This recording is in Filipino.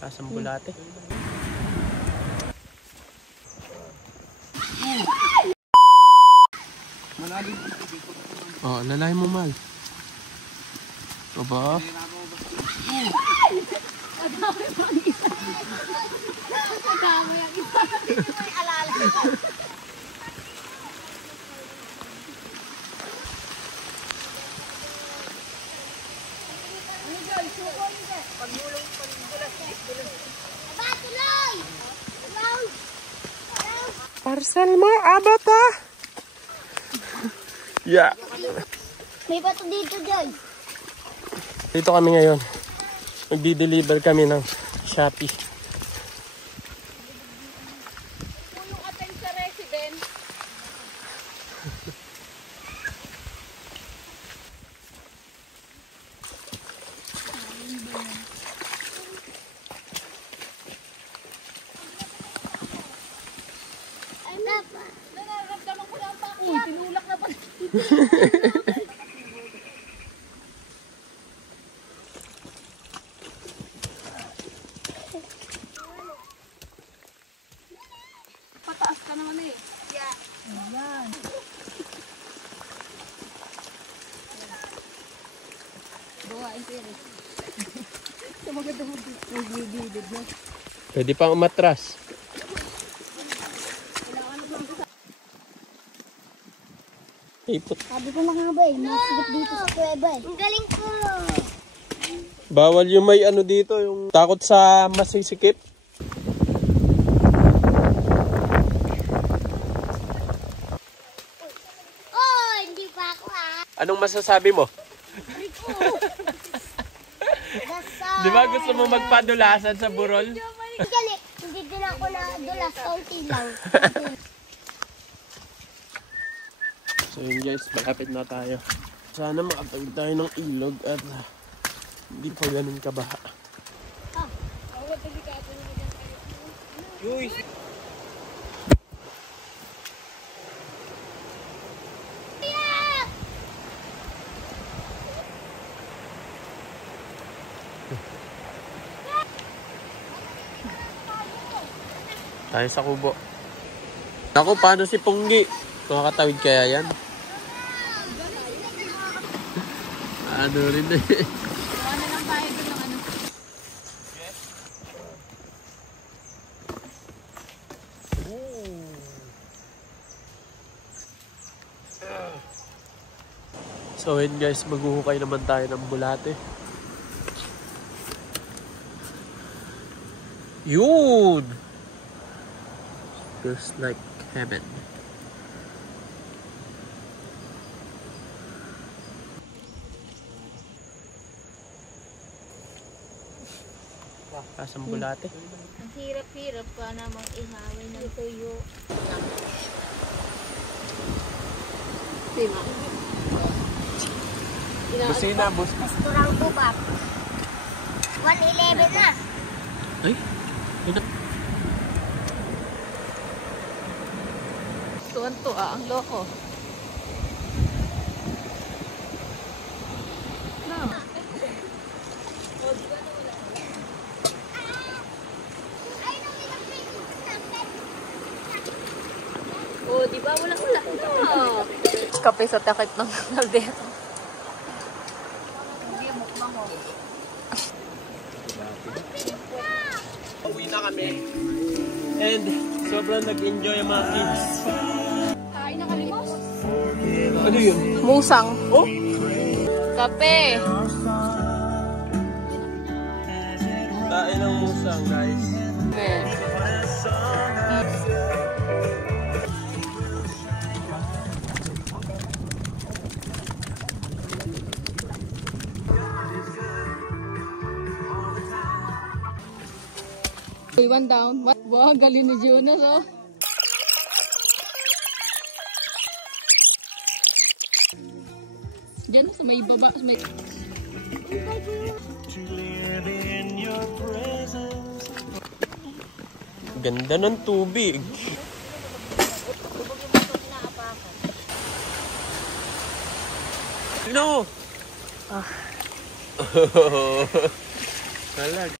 Asang bulate. Oh, lalay mo mal. Aba. Parcel mo, abata. Yeah. May bato dito, Joy. Dito kami ngayon. Magdi-deliver kami ng Shopee. Yung attend sa resident. Ay, napa. Nararamdaman ko lang pa. Uy, tinulak na pa. Pataas ka naman eh. Yeah. Ayan. Buhain ko yan eh. Sa maganda mo dito na. Pwede pang umatras. Ipot. Sabi ko na nga ba eh, masigit dito sa kuweba eh. Ang galing ko! Bawal yung may ano dito, yung takot sa masisikip. Oh, hindi pa ako ah. Anong masasabi mo? Di ba gusto mo magpadulasan sa burol? Galing, hindi din ako na dulas, kaunti lang. So yun guys, malapit na tayo. Sana makatawid tayo ng ilog at hindi pa ganun kabaha. Uy! Tayo sa kubo. Ako, paano si Punggi? Makakatawid kaya yan? Ano rin eh. Gawa na lang tayo doon ng ano. So yun guys, maghuhukay naman tayo ng bulate. Yun! Just like heaven. Asang bulate. Ang hirap-hirap pa namang ihawin ng tuyo. Diba? Busina, bus. Restaurant ko ba? 111 na. Ay, ina. Tuwan-tuwa ang loko. No. Oh, di ba wala no. Kape sa takip ng kaldero. Uwi na kami. And sobrang nag-enjoy ang mga kids. Kain na kalimos? Ano yun? Musang. Oh? Kape. Kain ng musang guys. One down. Wow, galing ni Jonas, oh. Diyan sa may baba, sa may... Ganda ng tubig. No. Ah. Talag.